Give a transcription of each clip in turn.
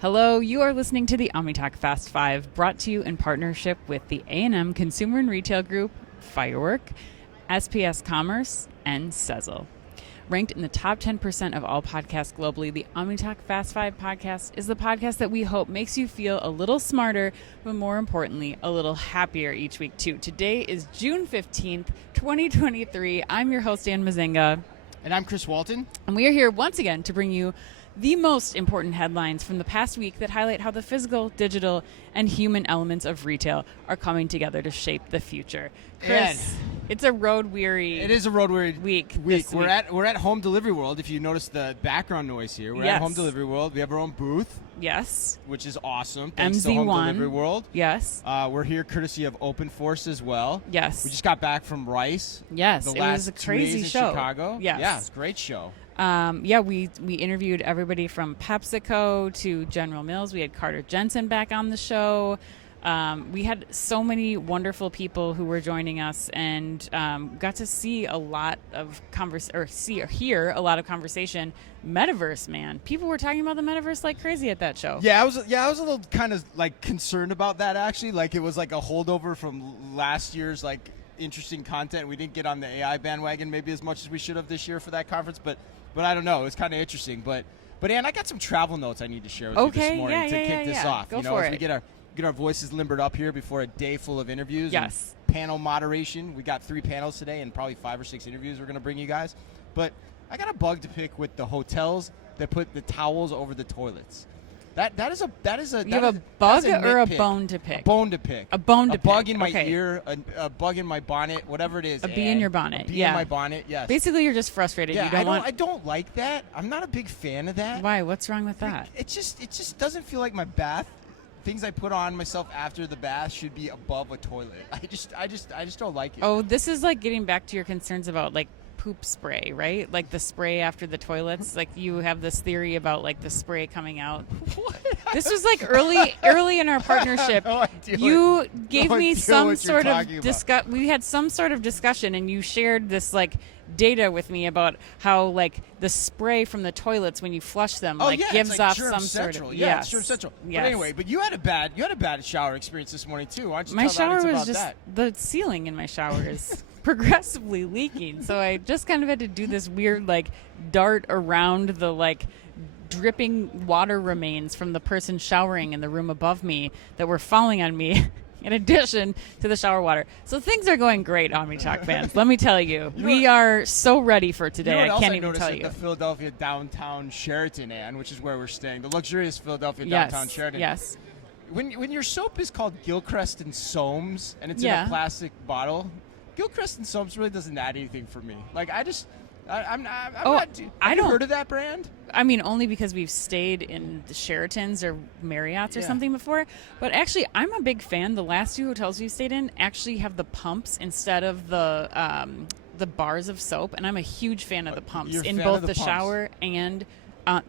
Hello, you are listening to the OmniTalk Fast 5, brought to you in partnership with the A&M Consumer and Retail Group, Firework, SPS Commerce, and Sezzle. Ranked in the top 10% of all podcasts globally, the OmniTalk Fast 5 podcast is the podcast that we hope makes you feel a little smarter, but more importantly, a little happier each week too. Today is June 15th, 2023. I'm your host, Dan Mazinga. And I'm Chris Walton. And we are here once again to bring you the most important headlines from the past week that highlight how the physical, digital, and human elements of retail are coming together to shape the future. Chris, it's a road-weary It is a road-weary week. We're at Home Delivery World. If you notice the background noise here, we're at Home Delivery World. We have our own booth. Yes. Which is awesome. Thanks to MZ1. Home Delivery World. Yes. We're here courtesy of Open Force as well. Yes. We just got back from Rice. Yes. The it last was a 2 crazy days show. in Chicago. Yes. Yeah, it's a great show. We interviewed everybody from PepsiCo to General Mills. We had Carter Jensen back on the show. We had so many wonderful people who were joining us, and got to see a lot of hear a lot of conversation. Metaverse, man, people were talking about the metaverse like crazy at that show. Yeah, I was a little kind of like concerned about that actually. Like it was like a holdover from last year's like interesting content. We didn't get on the AI bandwagon maybe as much as we should have this year for that conference, but I don't know. It's kind of interesting. But Ann, I got some travel notes I need to share with you this morning to kick this off. Go for as it. we get our voices limbered up here before a day full of interviews. Yes. And panel moderation. We got 3 panels today and probably 5 or 6 interviews we're going to bring you guys. But I got a bug to pick with the hotels that put the towels over the toilets. That is a You have a bug or a bone to pick? A bone to pick. A bone to pick. A bug in my Okay. ear, a bug in my bonnet, whatever it is. A bee in your bonnet. A bee Yeah. in my bonnet, yes. Basically, you're just frustrated. Yeah, You I don't like that. I'm not a big fan of that. Why? What's wrong with that? It just doesn't feel like my bath. Things I put on myself after the bath should be above a toilet. I just don't like it. Oh, this is like getting back to your concerns about like poop spray, right? Like the spray after the toilets. Like you have this theory about like the spray coming out. What? This was like early in our partnership. No idea You gave me idea some what you're sort of talking about. We had some sort of discussion, and you shared this like data with me about how like the spray from the toilets when you flush them gives it's like off germ some central. sort of Yeah, it's germ central. Yes. But anyway, you had a bad shower experience this morning too. Why don't you My tell the shower audience was about just that? the ceiling in my shower is progressively leaking, so I just kind of had to do this weird like dart around the like dripping water remains from the person showering in the room above me that were falling on me in addition to the shower water. So things are going great, OmniTalk fans. Let me tell you, we are so ready for today. You know what I else can't I even noticed tell at you. the Philadelphia downtown Sheraton, Ann, which is where we're staying, the luxurious Philadelphia Yes, downtown Sheraton. yes. When your soap is called Gilchrist and Soames and it's in Yeah. a plastic bottle, Gilchrist and Soames really doesn't add anything for me. Like I'm not. Have you heard of that brand? I mean, only because we've stayed in the Sheratons or Marriotts or something before. But actually, I'm a big fan. The last 2 hotels we stayed in actually have the pumps instead of the bars of soap, and I'm a huge fan of the pumps You're a in fan both of the the pumps. shower and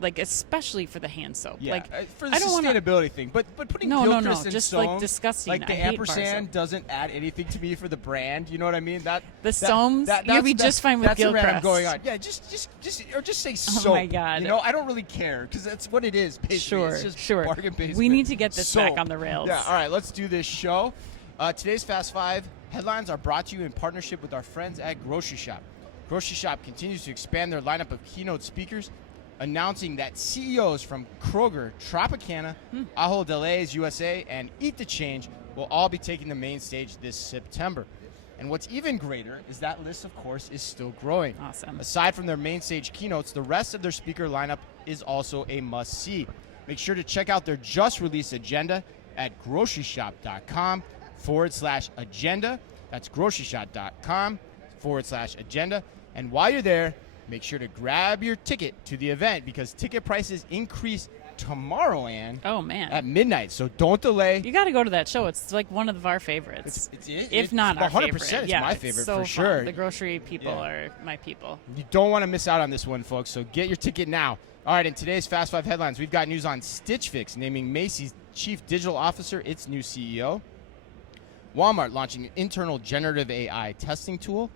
like especially for the hand soap. Yeah, Like for the I don't wanna- sustainability thing. But putting No, Gilchrist and just Soames, like disgusting. like the I hate bar ampersand soap. doesn't add anything to me for the brand. You know what I mean? The Soames, you'll be just fine with that's where I'm Gilchrist. going on. Yeah, just say soap. Oh my God. You know, I don't really care because that's what it is. Basically. Sure, it's just sure. bargain basement. We need to get this Soap. back on the rails. Yeah. All right, let's do this show. Today's Fast Five headlines are brought to you in partnership with our friends at Grocery Shop. Grocery Shop continues to expand their lineup of keynote speakers, announcing that CEOs from Kroger, Tropicana, Ahold Delhaize USA, and Eat the Change will all be taking the main stage this September. And what's even greater is that list, of course, is still growing. Awesome. Aside from their main stage keynotes, the rest of their speaker lineup is also a must-see. Make sure to check out their just-released agenda at groceryshop.com/agenda. That's groceryshop.com/agenda. And while you're there, make sure to grab your ticket to the event because ticket prices increase tomorrow, Ann. Oh man. At midnight, so don't delay. You got to go to that show. It's like one of our favorites. If not our 100%, favorite. it's Yeah, my favorite so for sure. fun. The grocery people are my people. You don't want to miss out on this one, folks, so get your ticket now. All right, in today's Fast Five headlines, we've got news on Stitch Fix naming Macy's Chief Digital Officer its new CEO. Walmart launching an internal generative AI testing tool.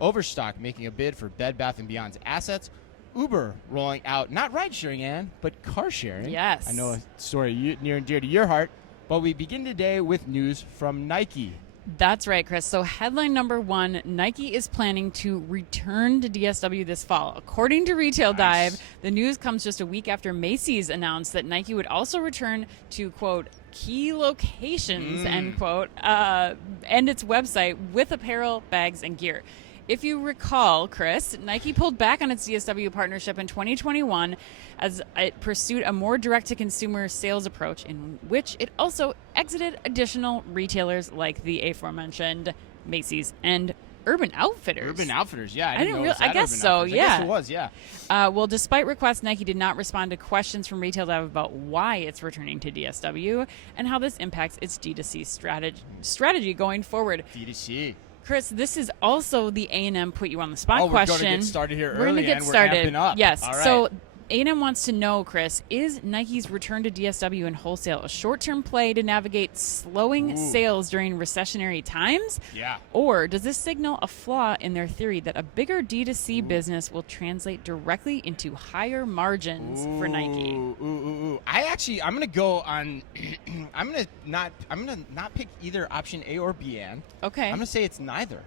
Overstock making a bid for Bed Bath & Beyond's assets. Uber rolling out not ride sharing, Ann, but car sharing. Yes. I know a story near and dear to your heart. But we begin today with news from Nike. That's right, Chris. So headline number 1, Nike is planning to return to DSW this fall. According to Retail Dive, the news comes just a week after Macy's announced that Nike would also return to, quote, key locations, end quote, and its website with apparel, bags, and gear. If you recall, Chris, Nike pulled back on its DSW partnership in 2021 as it pursued a more direct-to-consumer sales approach in which it also exited additional retailers like the aforementioned Macy's and Urban Outfitters. Urban Outfitters, yeah. I guess so, yeah. I guess it was, yeah. Well, despite requests, Nike did not respond to questions from Retail Dive about why it's returning to DSW and how this impacts its D2C strategy going forward. D2C. Chris, this is also the A&M put you on the spot We're question. going to get started here We're going to get started. We're amping up. Yes. All right. So A&M wants to know, Chris, is Nike's return to DSW and wholesale a short-term play to navigate slowing sales during recessionary times? Yeah. Or does this signal a flaw in their theory that a bigger D2C business will translate directly into higher margins for Nike? I'm going to go on I'm going to not pick either option A or B, Ann. Okay. I'm going to say it's neither.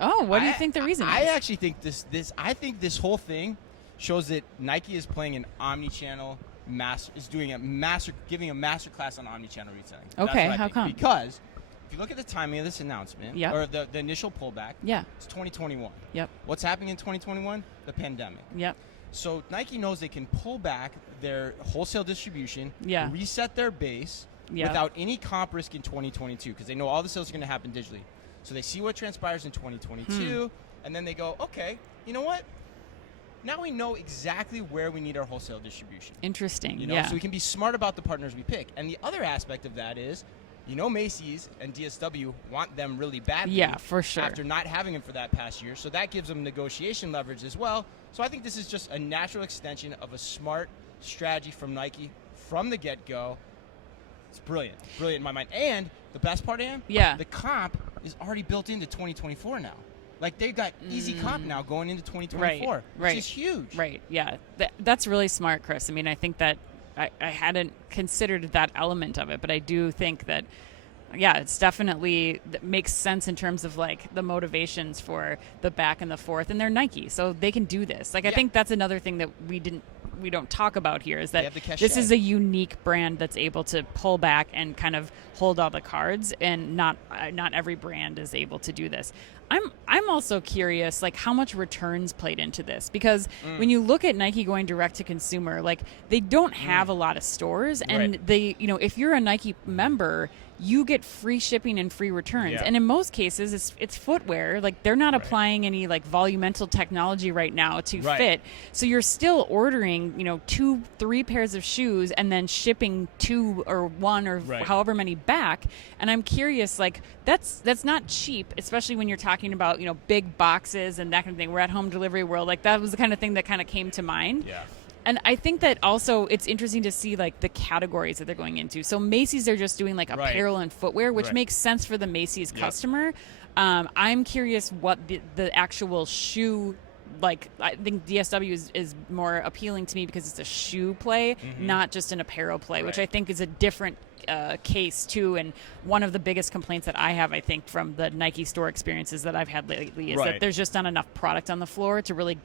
Oh, what do you think the reason is? I actually think this whole thing shows that Nike is playing an omni-channel giving a master class on omni-channel retailing. Okay, how come? Because if you look at the timing of this announcement, or the initial pullback, it's 2021. Yep. What's happening in 2021? The pandemic. Yep. So Nike knows they can pull back their wholesale distribution, reset their base without any comp risk in 2022 because they know all the sales are going to happen digitally. So they see what transpires in 2022, and then they go, okay, you know what? Now we know exactly where we need our wholesale distribution. Interesting. So we can be smart about the partners we pick. And the other aspect of that is, Macy's and DSW want them really badly. Yeah, for sure. After not having them for that past year. So that gives them negotiation leverage as well. So I think this is just a natural extension of a smart strategy from Nike from the get-go. It's brilliant. Brilliant in my mind. And the best part, Ann? The comp is already built into 2024 now. Like, they've got easy comp now going into 2024, which is huge. Right, yeah. That's really smart, Chris. I mean, I think that I hadn't considered that element of it, but I do think that, it's definitely makes sense in terms of, like, the motivations for the back and the forth, and they're Nike, so they can do this. Like, I think that's another thing that we don't talk about here is that this is a unique brand that's able to pull back and kind of hold all the cards, and not every brand is able to do this. I'm also curious, like, how much returns played into this, because when you look at Nike going direct to consumer, like, they don't have a lot of stores, and they, if you're a Nike member, you get free shipping and free returns. And in most cases, it's footwear. Like, they're not applying any, like, volumental technology right now to fit. So you're still ordering, 2-3 pairs of shoes and then shipping 2 or 1 or however many back. And I'm curious, like, that's not cheap, especially when you're talking about, big boxes and that kind of thing. We're at home delivery world. Like, that was the kind of thing that kind of came to mind. Yeah. And I think that also it's interesting to see, like, the categories that they're going into. So Macy's, they're just doing, like, apparel and footwear, which makes sense for the Macy's customer. I'm curious what the actual shoe, like, I think DSW is more appealing to me because it's a shoe play, not just an apparel play, which I think is a different case too. And one of the biggest complaints that I have, I think, from the Nike store experiences that I've had lately is that there's just not enough product on the floor to really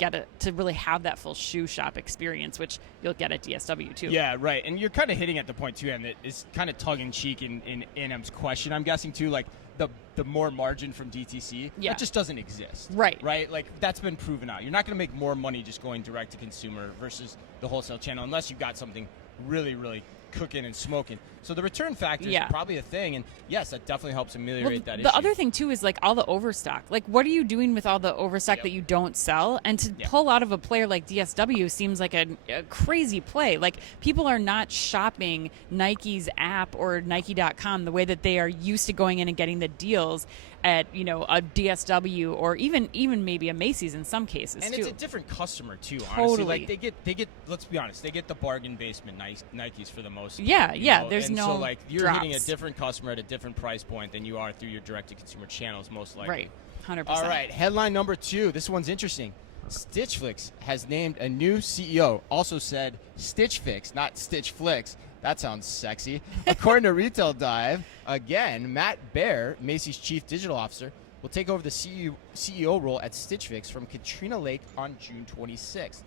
have that full shoe shop experience, which you'll get at DSW too. Yeah, right. And you're kind of hitting at the point too, and that is kind of tongue-in-cheek in NM's question, I'm guessing too, like the more margin from DTC, that just doesn't exist. Right? Like, that's been proven out. You're not going to make more money just going direct to consumer versus the wholesale channel unless you've got something really, really cooking and smoking. So the return factor is probably a thing, and yes, that definitely helps ameliorate that issue. The other thing too is, like, all the overstock. Like, what are you doing with all the overstock that you don't sell? And to pull out of a player like DSW seems like a crazy play. Like, people are not shopping Nike's app or Nike.com the way that they are used to going in and getting the deals at, a DSW or even maybe a Macy's in some cases. And too. It's a different customer too, honestly. Like, they get let's be honest, they get the bargain basement Nikes for the most part. There's so, like, you're drops. hitting a different customer at a different price point than you are through your direct to consumer channels, most likely. Right. 100%. All right, headline number 2. This one's interesting. Stitch Fix has named a new CEO. Also said Stitch Fix, not Stitch Flicks. That sounds sexy. According to Retail Dive, again, Matt Baer, Macy's chief digital officer, will take over the CEO role at Stitch Fix from Katrina Lake on June 26th.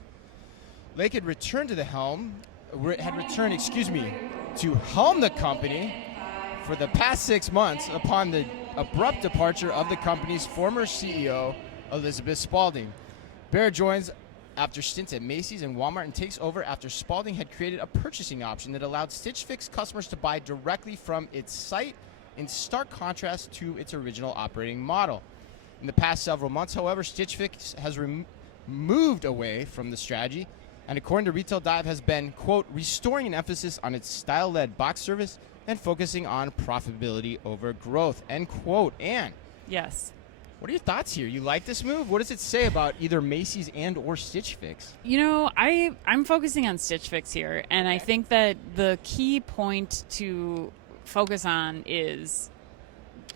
Lake had returned to the helm, to helm the company for the past 6 months upon the abrupt departure of the company's former CEO, Elizabeth Spaulding. Baer joins after stints at Macy's and Walmart and takes over after Spaulding had created a purchasing option that allowed Stitch Fix customers to buy directly from its site, in stark contrast to its original operating model. In the past several months, however, Stitch Fix has moved away from the strategy, and according to Retail Dive, has been, quote, restoring an emphasis on its style-led box service and focusing on profitability over growth, end quote. Ann. Yes. What are your thoughts here? You like this move? What does it say about either Macy's and or Stitch Fix? You know, I'm focusing on Stitch Fix here, and I think that the key point to focus on is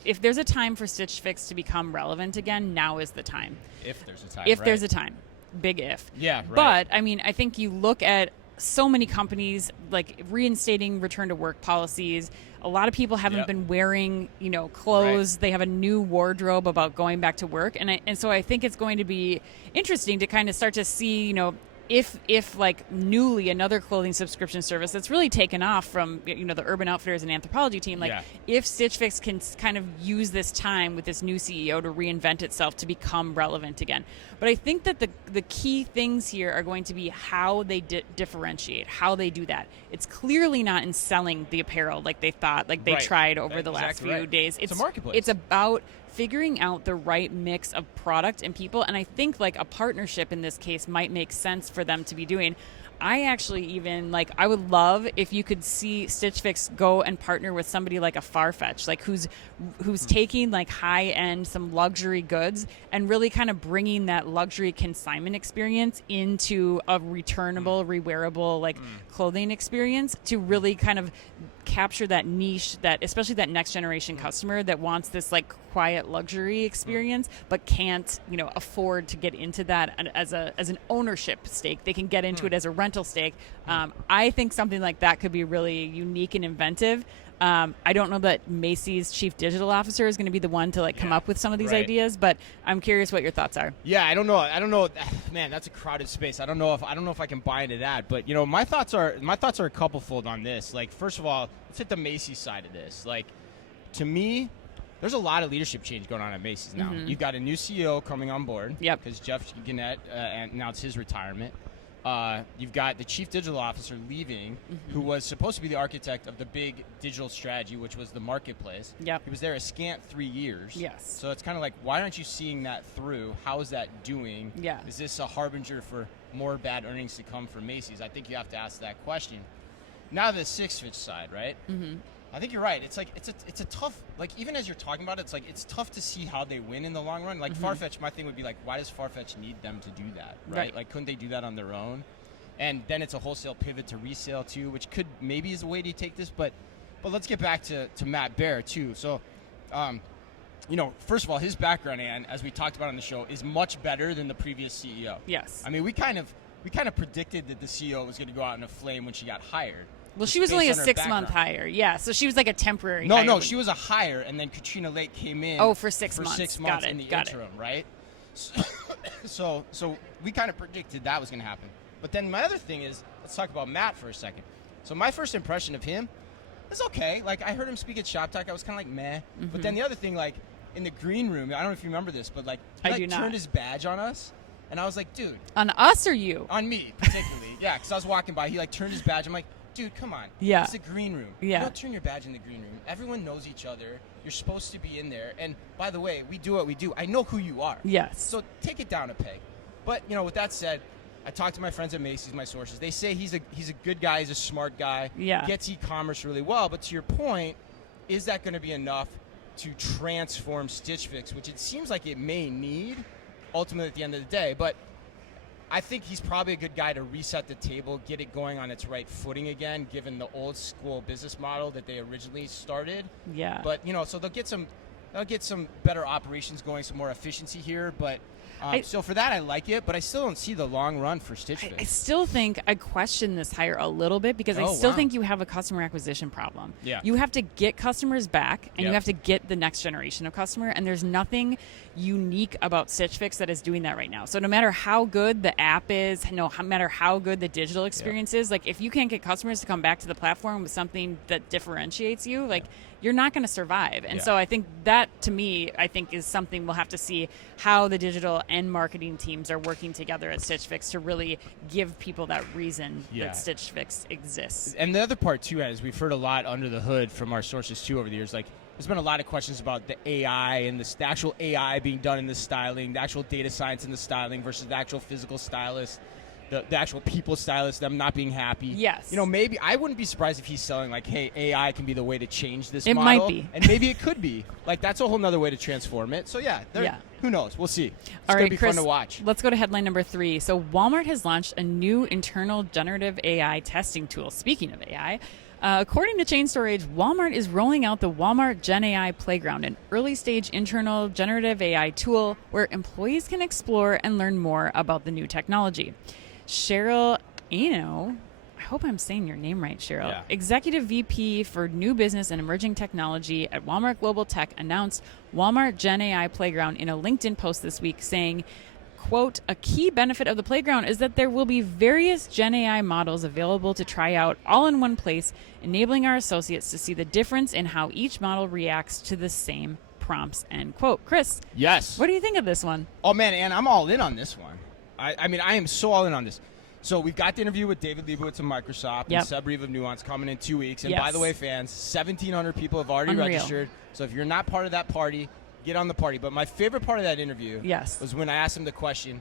if there's a time for Stitch Fix to become relevant again, now is the time. If there's a time. If there's a time. Big if. Yeah, right. But, I mean, I think you look at so many companies like reinstating return to work policies. A lot of people haven't been wearing, clothes. Right. They have a new wardrobe about going back to work. And so I think it's going to be interesting to kind of start to see, if like newly another clothing subscription service that's really taken off from, the Urban Outfitters and Anthropologie team, if Stitch Fix can kind of use this time with this new CEO to reinvent itself to become relevant again. But I think that the key things here are going to be how they differentiate, how they do that. It's clearly not in selling the apparel like they thought, like they tried over the last few days. It's a marketplace. It's about figuring out the right mix of product and people, and I think like a partnership in this case might make sense for them to be doing. I actually even I would love if you could see Stitch Fix go and partner with somebody like a Farfetch, who's taking high end, some luxury goods and really kind of bringing that luxury consignment experience into a returnable, rewearable clothing experience to really kind of capture that niche, that especially that next generation customer that wants this quiet luxury experience but can't afford to get into that as an ownership stake. They can get into it as a rental stake. I think something like that could be really unique and inventive. I don't know that Macy's chief digital officer is going to be the one to come up with some of these ideas, but I'm curious what your thoughts are. Yeah, I don't know. Man, that's a crowded space. I don't know if I can buy into that. But my thoughts are a couple-fold on this.Ast of all, let's hit the Macy's side of this. To me, there's a lot of leadership change going on at Macy's now. Mm-hmm. You've got a new CEO coming on board. Yep. Because Jeff Gannett announced his retirement. You've got the chief digital officer leaving, who was supposed to be the architect of the big digital strategy, which was the marketplace. Yep. He was there a scant 3 years. Yes. So it's kind of why aren't you seeing that through? How is that doing? Yeah. Is this a harbinger for more bad earnings to come from Macy's? I think you have to ask that question. Now the Stitch Fix side, right? Mm-hmm. I think you're right. It's it's a tough, even as you're talking about it, it's tough to see how they win in the long run. Farfetch, my thing would be why does Farfetch need them to do that, right? Couldn't they do that on their own? And then it's a wholesale pivot to resale too, which could maybe is a way to take this. But let's get back to Matt Baer too. So, first of all, his background, Ann, as we talked about on the show, is much better than the previous CEO. Yes. I mean, we kind of predicted that the CEO was going to go out in a flame when she got hired. Well, she was only a 6-month hire. Yeah, so she was a temporary hire. No, she was a hire, and then Katrina Lake came in. Oh, for 6 months. For 6 months in the interim, right? So we kind of predicted that was going to happen. But then my other thing is, let's talk about Matt for a second. So my first impression of him is okay. I heard him speak at Shop Talk. I was kind of meh. Mm-hmm. But then the other thing, in the green room, I don't know if you remember this, but he turned his badge on us. And I was like, dude. On us or you? On me, particularly. Yeah, because I was walking by. He turned his badge. I'm like, dude, come on. Yeah. It's a green room. Yeah. You don't turn your badge in the green room. Everyone knows each other. You're supposed to be in there. And by the way, we do what we do. I know who you are. Yes. So take it down a peg. But, with that said, I talked to my friends at Macy's, my sources. They say he's a good guy. He's a smart guy. Yeah. Gets e-commerce really well. But to your point, is that going to be enough to transform Stitch Fix, which it seems like it may need ultimately at the end of the day. But I think he's probably a good guy to reset the table, get it going on its right footing again, given the old school business model that they originally started. Yeah. But, so they'll get some, that'll get some better operations going, some more efficiency here. But so for that, I like it, but I still don't see the long run for Stitch Fix. I still think I question this hire a little bit because I still think you have a customer acquisition problem. Yeah. You have to get customers back, and Yep. you have to get the next generation of customer, and there's nothing unique about Stitch Fix that is doing that right now. So no matter how good the app is, no matter how good the digital experience is, like if you can't get customers to come back to the platform with something that differentiates you, like you're not going to survive. And so I think that, to me, I think is something we'll have to see how the digital and marketing teams are working together at Stitch Fix to really give people that reason that Stitch Fix exists. And the other part, too, is we've heard a lot under the hood from our sources, too, over the years. Like, there's been a lot of questions about the AI and the actual AI being done in the styling, the actual data science in the styling versus the actual physical stylist. The actual people stylist, them not being happy. Yes. You know, maybe I wouldn't be surprised if he's selling like, hey, AI can be the way to change this It model. might be. And maybe it could be. Like, that's a whole nother way to transform it. So, who knows? We'll see. It's All going right, to be Chris, fun to watch. Let's go to headline number 3. So Walmart has launched a new internal generative AI testing tool. Speaking of AI, according to Chain Storage, Walmart is rolling out the Walmart Gen AI Playground, an early-stage internal generative AI tool where employees can explore and learn more about the new technology. Cheryl Ano, I hope I'm saying your name right, Cheryl, Executive VP for New Business and Emerging Technology at Walmart Global Tech, announced Walmart Gen AI Playground in a LinkedIn post this week, saying, quote, a key benefit of the playground is that there will be various Gen AI models available to try out all in one place, enabling our associates to see the difference in how each model reacts to the same prompts, end quote. Chris, yes. What do you think of this one? Oh, man, and I'm all in on this one. I mean, I am so all in on this. So we've got the interview with David Leibowitz of Microsoft and Seb Reeve of Nuance coming in 2 weeks. And by the way, fans, 1,700 people have already registered. So if you're not part of that party, get on the party. But my favorite part of that interview was when I asked him the question,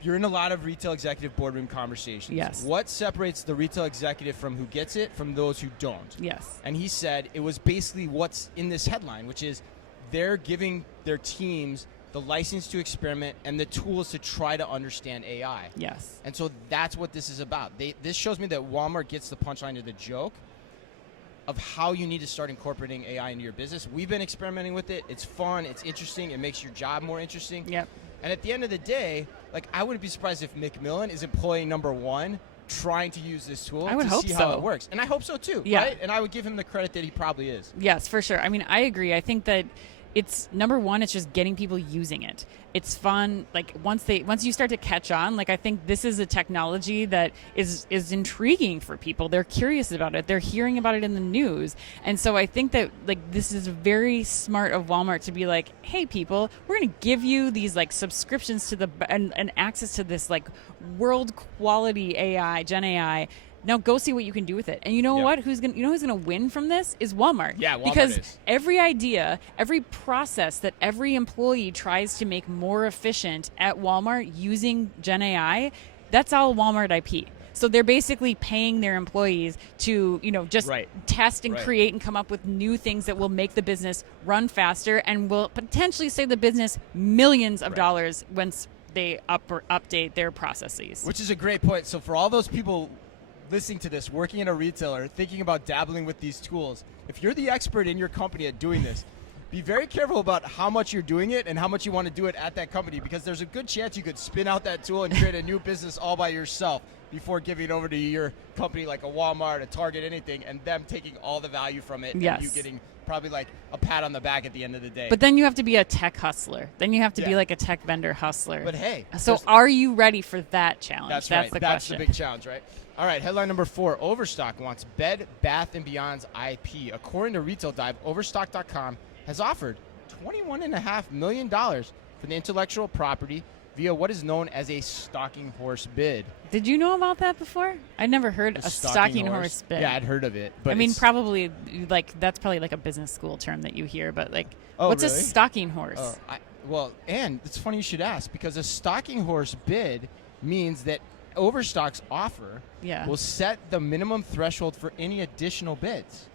you're in a lot of retail executive boardroom conversations. Yes. What separates the retail executive from who gets it from those who don't? Yes. And he said it was basically what's in this headline, which is they're giving their teams the license to experiment and the tools to try to understand AI. Yes. And so that's what this is about. This shows me that Walmart gets the punchline to the joke of how you need to start incorporating AI into your business. We've been experimenting with it. It's fun. It's interesting. It makes your job more interesting. Yep. And at the end of the day, like, I wouldn't be surprised if McMillan is employee number 1 trying to use this tool to see how it works. And I hope so too, right? And I would give him the credit that he probably is. Yes, for sure. I mean, I agree. I think that it's number one, it's just getting people using it. It's fun. Like once you start to catch on, like I think this is a technology that is intriguing for people. They're curious about it. They're hearing about it in the news. And so I think that like this is very smart of Walmart to be like, hey people, we're going to give you these like subscriptions to and access to this like world quality AI, Gen AI. Now go see what you can do with it. And you know what? Who's gonna win from this is Walmart. Yeah, Walmart because is. Every idea, every process that every employee tries to make more efficient at Walmart using Gen AI, that's all Walmart IP. So they're basically paying their employees to, just test and create and come up with new things that will make the business run faster and will potentially save the business millions of dollars once they update their processes. Which is a great point. So for all those people listening to this, working in a retailer, thinking about dabbling with these tools, if you're the expert in your company at doing this, be very careful about how much you're doing it and how much you want to do it at that company, because there's a good chance you could spin out that tool and create a new business all by yourself before giving it over to your company like a Walmart, a Target, anything, and them taking all the value from it and you getting probably like a pat on the back at the end of the day. But then you have to be a tech hustler. Then you have to be like a tech vendor hustler. But hey. So are you ready for that challenge? That's the right. That's question. the big challenge, right? All right, headline number 4. Overstock wants Bed Bath & Beyond's IP. According to Retail Dive, Overstock.com has offered $21.5 million for the intellectual property via what is known as a stalking horse bid. Did you know about that before? I'd never heard a stalking horse bid. Yeah, I'd heard of it. But I mean, probably like that's probably like a business school term that you hear, but like, what's really? A stalking horse? Well, and it's funny you should ask, because a stalking horse bid means that Overstock's offer will set the minimum threshold for any additional bids.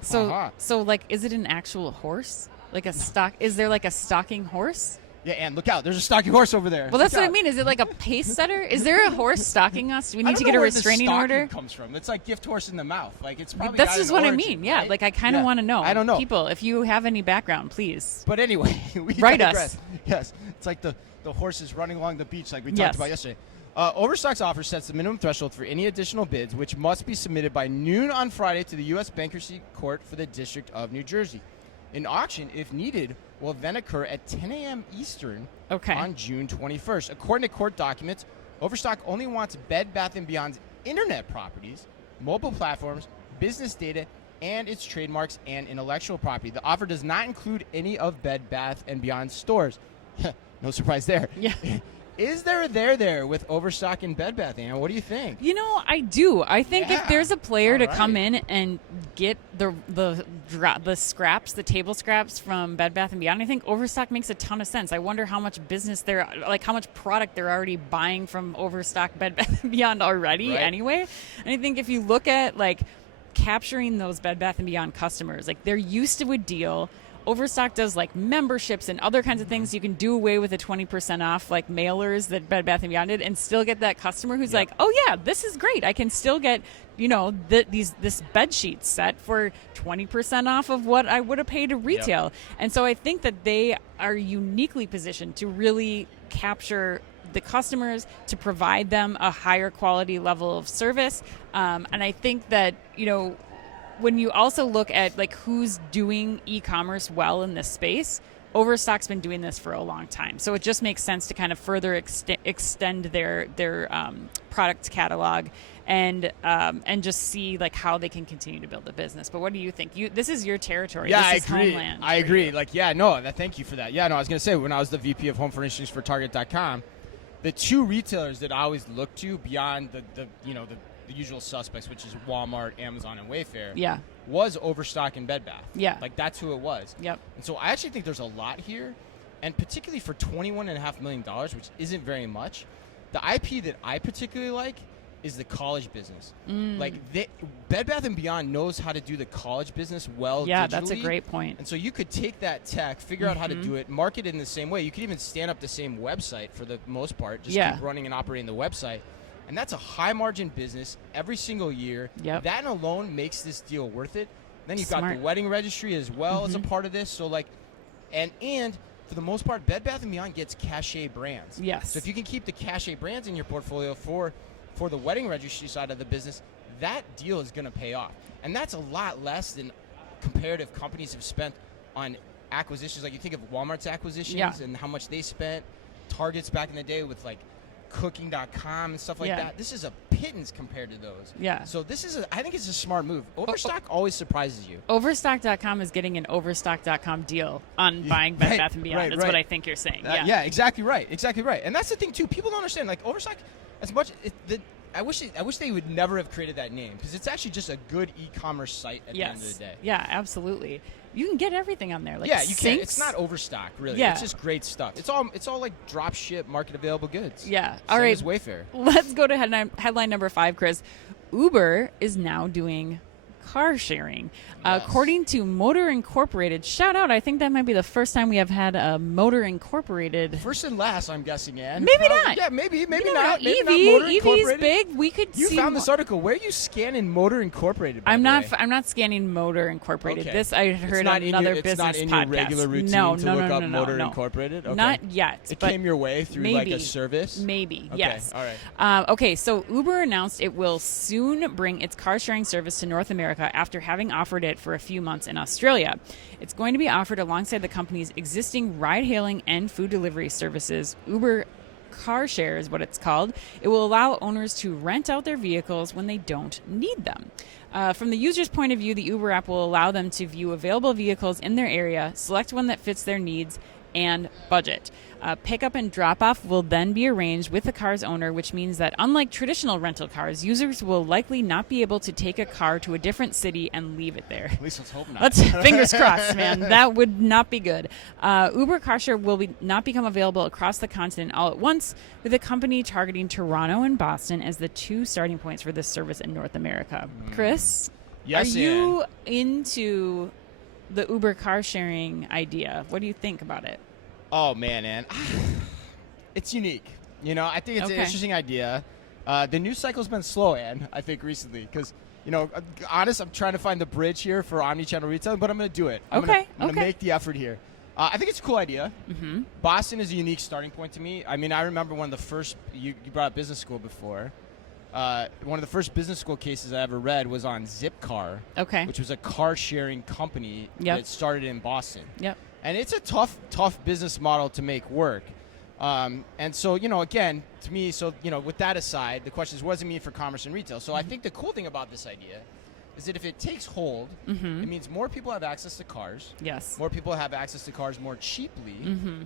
So like, is it an actual horse? Like a stock? Is there like a stalking horse? Yeah, and look out. There's a stalking horse over there. Well, that's Look what I out. mean. Is it like a pace setter? Is there a horse stalking us? Do we I need don't to know get a where the restraining stalking order? comes from. It's like gift horse in the mouth. Like it's probably That's got just an what I origin, mean. Yeah, right? like I kind of want to know. I don't know. People, if you have any background, please. But anyway, we Write digress. us. Yes, it's like the horses running along the beach like we Yes. talked about yesterday. Overstock's offer sets the minimum threshold for any additional bids, which must be submitted by noon on Friday to the U.S. Bankruptcy Court for the District of New Jersey. An auction, if needed, will then occur at 10 a.m. Eastern on June 21st. According to court documents, Overstock only wants Bed Bath & Beyond's internet properties, mobile platforms, business data, and its trademarks and intellectual property. The offer does not include any of Bed Bath & Beyond's stores. No surprise there. Yeah. Is there a there with Overstock and Bed Bath, Ann? What do you think? You know, I do. I think if there's a player to come in and get the scraps, the table scraps from Bed Bath & Beyond, I think Overstock makes a ton of sense. I wonder how much business how much product they're already buying from Overstock, Bed Bath & Beyond already anyway. And I think if you look at, like, capturing those Bed Bath & Beyond customers, like, they're used to a deal. Overstock does like memberships and other kinds of things. You can do away with the 20% off like mailers that Bed Bath & Beyond did and still get that customer who's like, oh yeah, this is great. I can still get, this bed sheet set for 20% off of what I would have paid at retail. Yep. And so I think that they are uniquely positioned to really capture the customers, to provide them a higher quality level of service. And I think that, when you also look at like who's doing e-commerce well in this space, Overstock's been doing this for a long time. So it just makes sense to kind of further extend their product catalog and just see like how they can continue to build a business. But what do you think? This is your territory. Yeah, this is I agree. Homeland. I agree. Like, yeah, no, thank you for that. Yeah, no, I was gonna say when I was the VP of Home Furnishings for Target.com, the two retailers that I always look to beyond the usual suspects, which is Walmart, Amazon, and Wayfair, was Overstock and Bed Bath. Yeah. Like, that's who it was. Yep. And so I actually think there's a lot here, and particularly for $21.5 million, which isn't very much, the IP that I particularly like is the college business. Like, Bed Bath & Beyond knows how to do the college business well digitally. That's a great point. And so you could take that tech, figure out how to do it, market it in the same way. You could even stand up the same website for the most part, just keep running and operating the website. And that's a high-margin business every single year. Yep. That alone makes this deal worth it. Then you've got the wedding registry as well as a part of this. So, like, and for the most part, Bed Bath & Beyond gets cachet brands. Yes. So if you can keep the cachet brands in your portfolio for the wedding registry side of the business, that deal is going to pay off. And that's a lot less than comparative companies have spent on acquisitions. Like, you think of Walmart's acquisitions and how much they spent. Target's back in the day with, like, Cooking.com and stuff like that. This is a pittance compared to those. Yeah. So I think it's a smart move. Overstock always surprises you. Overstock.com is getting an Overstock.com deal on buying Bed Bath & Beyond. That's what I think you're saying. Yeah, exactly right. Exactly right. And that's the thing too. People don't understand. Like, Overstock, as much I wish they would never have created that name, because it's actually just a good e-commerce site at the end of the day. Yeah, absolutely. You can get everything on there. Like, you can. It's not Overstock, really. Yeah. It's just great stuff. It's all like drop ship, market available goods. Yeah. Same all right. as Wayfair. Let's go to headline number 5, Chris. Uber is now doing car sharing. Yes. According to Motor Incorporated, shout out, I think that might be the first time we have had a Motor Incorporated. First and last, I'm guessing, Ann. Maybe not. Yeah, maybe not. Maybe EV, not Motor Incorporated. EV's big. We could You see found this article. Where are you scanning Motor Incorporated, by I'm the way? I'm not scanning Motor Incorporated. Okay. This I heard on another business podcast. It's not in your regular routine to look up Motor Incorporated? Okay. Not yet. It came your way through like a service? Maybe, okay. Yes. All right. Okay, so Uber announced it will soon bring its car sharing service to North America after having offered it for a few months in Australia. It's going to be offered alongside the company's existing ride-hailing and food delivery services. Uber Car Share is what it's called. It will allow owners to rent out their vehicles when they don't need them. From the user's point of view, the Uber app will allow them to view available vehicles in their area, select one that fits their needs, and budget. Pickup and drop-off will then be arranged with the car's owner, which means that unlike traditional rental cars, users will likely not be able to take a car to a different city and leave it there. At least let's hope not. Fingers crossed, man. That would not be good. Uber Car Share will not become available across the continent all at once, with the company targeting Toronto and Boston as the 2 starting points for this service in North America. Chris, yes, are you into the Uber car sharing idea? What do you think about it? Oh, man. It's unique. I think it's an interesting idea. The news cycle's been slow, Ann, I think, recently. Because, honest, I'm trying to find the bridge here for omnichannel retailing, but I'm going to do it. I'm going to make the effort here. I think it's a cool idea. Mm-hmm. Boston is a unique starting point to me. I mean, I remember one of the first, you brought up business school before. One of the first business school cases I ever read was on Zipcar, which was a car-sharing company that started in Boston. Yep. And it's a tough business model to make work. And so, again, to me, with that aside, the question is, what does it mean for commerce and retail? So I think the cool thing about this idea is that if it takes hold, it means more people have access to cars. Yes. More people have access to cars more cheaply,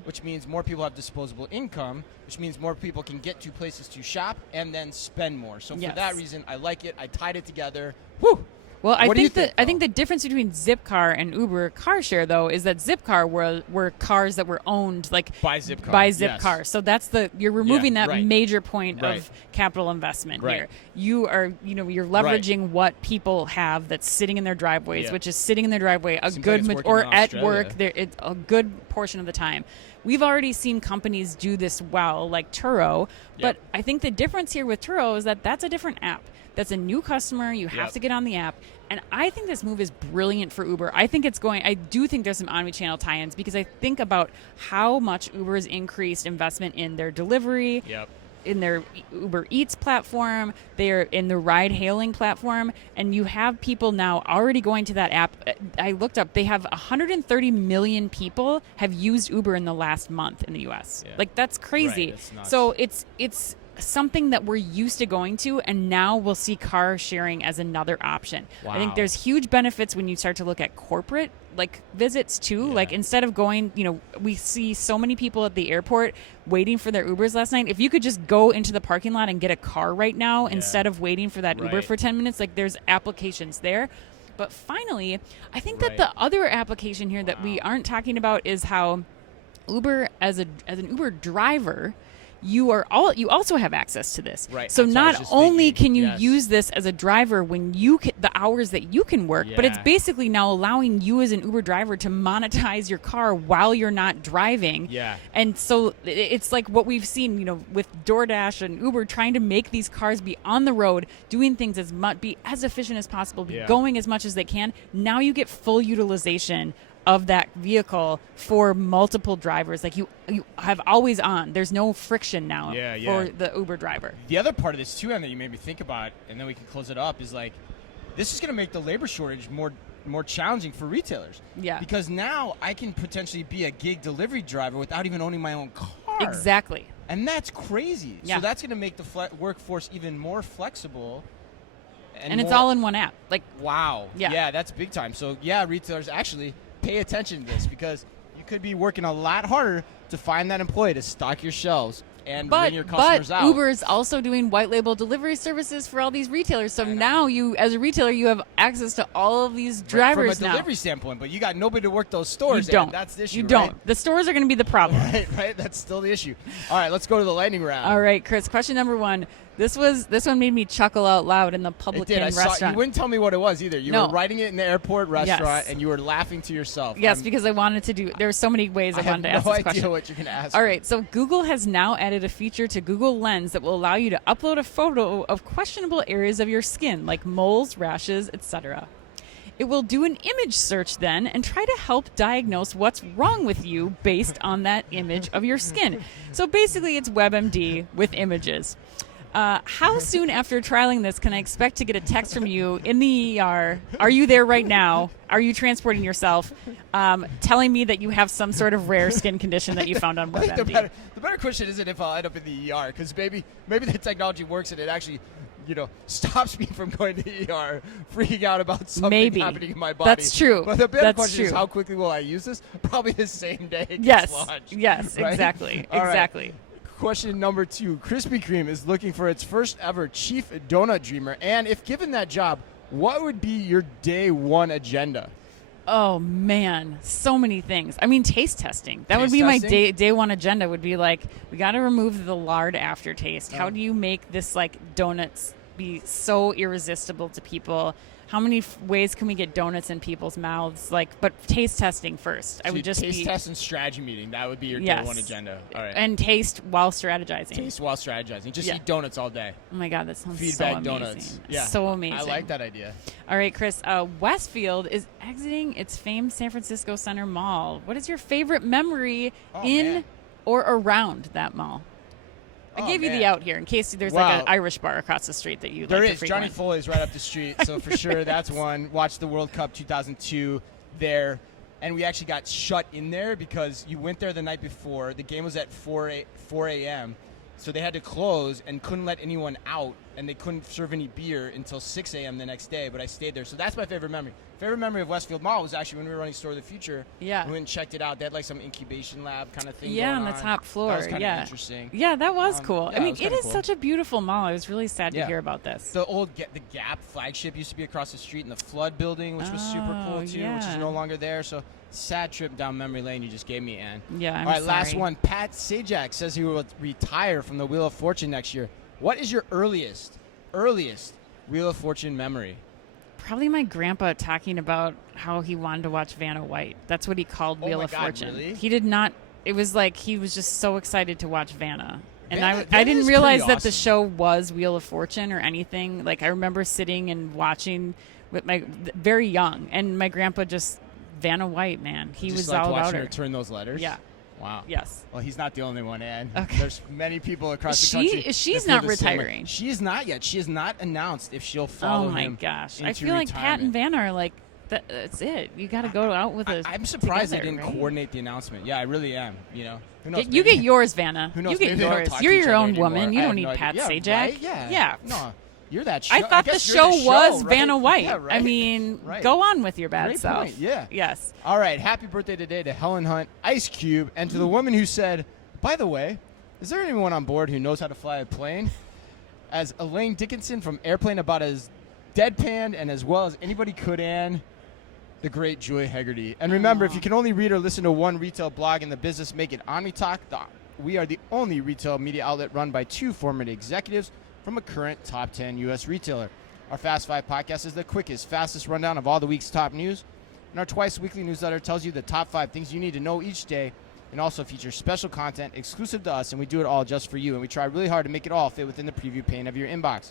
which means more people have disposable income, which means more people can get to places to shop and then spend more. So for that reason, I like it. I tied it together. Woo! Well, I think the difference between Zipcar and Uber car share, though, is that Zipcar were cars that were owned by Zipcar. Yes. So that's you're removing that major point of capital investment here. You are, you're leveraging what people have that's sitting in their driveways, which is sitting in their driveway at work. It's a good portion of the time. We've already seen companies do this well, like Turo, but I think the difference here with Turo is that that's a different app. That's a new customer. You have to get on the app. And I think this move is brilliant for Uber. I do think there's some omnichannel tie-ins because I think about how much Uber has increased investment in their delivery, in their Uber Eats platform, they're in the ride-hailing platform, and you have people now already going to that app. I looked up, they have 130 million people have used Uber in the last month in the U.S. Yeah. Like, that's crazy. Right, that's nuts. So it's something that we're used to going to, and now we'll see car sharing as another option. Wow. I think there's huge benefits when you start to look at corporate visits too. Like, instead of going, we see so many people at the airport waiting for their Ubers last night. If you could just go into the parking lot and get a car right now instead of waiting for that Uber for 10 minutes, there's applications there. But finally, I think that the other application here that we aren't talking about is how Uber, as an Uber driver, you also have access to this. Right. So not only can you use this as a driver when the hours that you can work, but it's basically now allowing you as an Uber driver to monetize your car while you're not driving. Yeah. And so it's like what we've seen, with DoorDash and Uber trying to make these cars be on the road, doing things be as efficient as possible, be going as much as they can. Now you get full utilization of that vehicle for multiple drivers. Like you have always on. There's no friction now for the Uber driver. The other part of this too, Ann, that you made me think about, and then we can close it up, is this is going to make the labor shortage more challenging for retailers. Yeah. Because now I can potentially be a gig delivery driver without even owning my own car. Exactly. And that's crazy. Yeah. So that's going to make the workforce even more flexible. And it's all in one app. Wow. Yeah, that's big time. So retailers actually pay attention to this, because you could be working a lot harder to find that employee to stock your shelves and bring your customers out. But Uber is also doing white label delivery services for all these retailers. So now you, as a retailer, you have access to all of these drivers from a delivery standpoint, but you got nobody to work those stores. You don't. That's the issue. You don't. The stores are going to be the problem. Right. That's still the issue. All right, let's go to the lightning round. All right, Chris. Question number 1. This one made me chuckle out loud in the Publican restaurant. You wouldn't tell me what it was either. You were writing it in the airport restaurant, and you were laughing to yourself. Yes, because I wanted to do. There were so many ways I wanted to ask this question. I have no idea what you're going to ask. All right, so Google has now added a feature to Google Lens that will allow you to upload a photo of questionable areas of your skin, like moles, rashes, etc. It will do an image search then and try to help diagnose what's wrong with you based on that image of your skin. So basically, it's WebMD with images. How soon after trialing this can I expect to get a text from you in the ER? Are you there right now? Are you transporting yourself? Telling me that you have some sort of rare skin condition that you found on WebMD. The better question isn't if I'll end up in the ER, because maybe the technology works and it actually stops me from going to the ER, freaking out about something happening in my body. That's true. But the better question is, how quickly will I use this? Probably the same day it gets launched. Yes, right? Exactly. Exactly. Right. Question number 2. Krispy Kreme is looking for its first ever chief donut dreamer. And if given that job, what would be your day one agenda? Oh, man. So many things. I mean, taste testing. That would be my day one agenda would be we got to remove the lard aftertaste. How do you make this donuts be so irresistible to people? how many ways can we get donuts in people's mouths? But taste testing first. I would just taste test and strategy meeting. That would be your day Yes. one agenda. All right. And taste while strategizing. Taste while strategizing. Just Yeah. eat donuts all day. Oh my God, that sounds Feedback so amazing. donuts. Yeah. So amazing. I like that idea. All right, Chris. Westfield is exiting its famed San Francisco Center Mall. What is your favorite memory in man. or around that mall? I Oh, gave you the man. out here in case there's Wow. an Irish bar across the street that you There like to is. frequent. Johnny Foley's right up the street, so for sure that's one. Watched the World Cup 2002 there, and we actually got shut in there because you went there the night before. The game was at 4 a.m., so they had to close and couldn't let anyone out, and they couldn't serve any beer until 6 a.m. the next day, but I stayed there. So that's my favorite memory. Favorite memory of Westfield Mall was actually when we were running Store of the Future. Yeah. We went and checked it out. They had like some incubation lab kind of thing Yeah, going on the top floor. That was kind of Yeah. interesting. Yeah, that was cool. yeah, I mean, it was it kinda is cool. such a beautiful mall. I was really sad to Yeah. hear about this. The old the Gap flagship used to be across the street in the Flood building, which was super cool too, which is yeah. no longer there. So sad trip down memory lane you just gave me, Ann. Yeah, I'm All right, last sorry. one. Pat Sajak says he will retire from the Wheel of Fortune next year. What is your earliest Wheel of Fortune memory? Probably my grandpa talking about how he wanted to watch Vanna White. That's what he called Oh Wheel my of God, Fortune. really? He did not. It was like he was just so excited to watch Vanna. And I Vanna didn't is realize pretty that the awesome. show was Wheel of Fortune or anything. Like I remember sitting and watching with my very young, and my grandpa just Vanna White, man. He Just was liked all about watching her. return those letters? Yeah. Wow. Yes. Well, he's not the only one, Ann. Okay. There's many people across the She- country. she's that feel not the same way. retiring. She is not yet. She has not announced if she'll follow Oh my him gosh! I into feel like Pat and retirement. Vanna are like that's it. You got to go out with a. I'm surprised together, they didn't right? coordinate the announcement. Yeah, I really am. You know, who knows? You maybe- get yours, Vanna. Who knows? You get Maybe they don't yours. talk to You're each your other own anymore. woman. You I don't have need no Pat idea. Sajak. Yeah, right? Yeah. Yeah. No, you're that show. I thought the guess show you're the was right? Vanna White. Yeah, right. I mean, Right. go on with your bad Great self. point, yeah. Yes. All right, happy birthday today to Helen Hunt, Ice Cube, and to the woman who said, by the way, is there anyone on board who knows how to fly a plane? As Elaine Dickinson from Airplane about as deadpan and as well as anybody could, Ann, the great Joy Hegarty. And remember, if you can only read or listen to one retail blog in the business, make it OmniTalk. We are the only retail media outlet run by two former executives from a current top 10 U.S. retailer. Our Fast Five podcast is the quickest, fastest rundown of all the week's top news. And our twice-weekly newsletter tells you the top 5 things you need to know each day and also features special content exclusive to us, and we do it all just for you. And we try really hard to make it all fit within the preview pane of your inbox.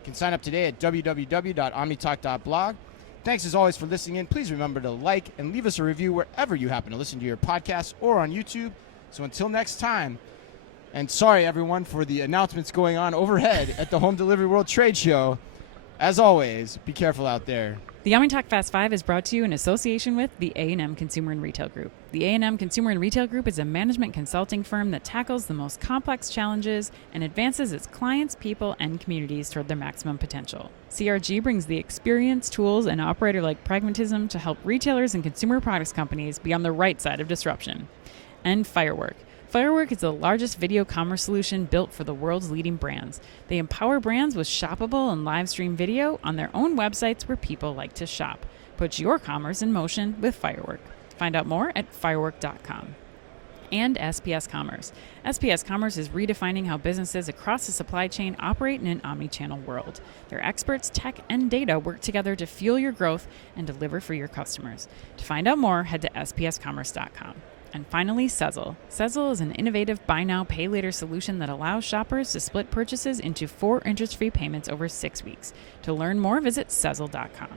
You can sign up today at www.omnitalk.blog. Thanks as always for listening in. Please remember to like and leave us a review wherever you happen to listen to your podcasts or on YouTube. So until next time, and sorry everyone for the announcements going on overhead at the Home Delivery World Trade Show. As always, be careful out there. The OmniTalk Fast 5 is brought to you in association with the A&M Consumer and Retail Group. The A&M Consumer and Retail Group is a management consulting firm that tackles the most complex challenges and advances its clients, people, and communities toward their maximum potential. CRG brings the experience, tools, and operator-like pragmatism to help retailers and consumer products companies be on the right side of disruption. And Firework. Firework is the largest video commerce solution built for the world's leading brands. They empower brands with shoppable and live stream video on their own websites where people like to shop. Put your commerce in motion with Firework. Find out more at firework.com. And SPS Commerce. SPS Commerce is redefining how businesses across the supply chain operate in an omnichannel world. Their experts, tech, and data work together to fuel your growth and deliver for your customers. To find out more, head to spscommerce.com. And finally, Sezzle. Sezzle is an innovative buy now, pay later solution that allows shoppers to split purchases into 4 interest-free payments over 6 weeks. To learn more, visit Sezzle.com.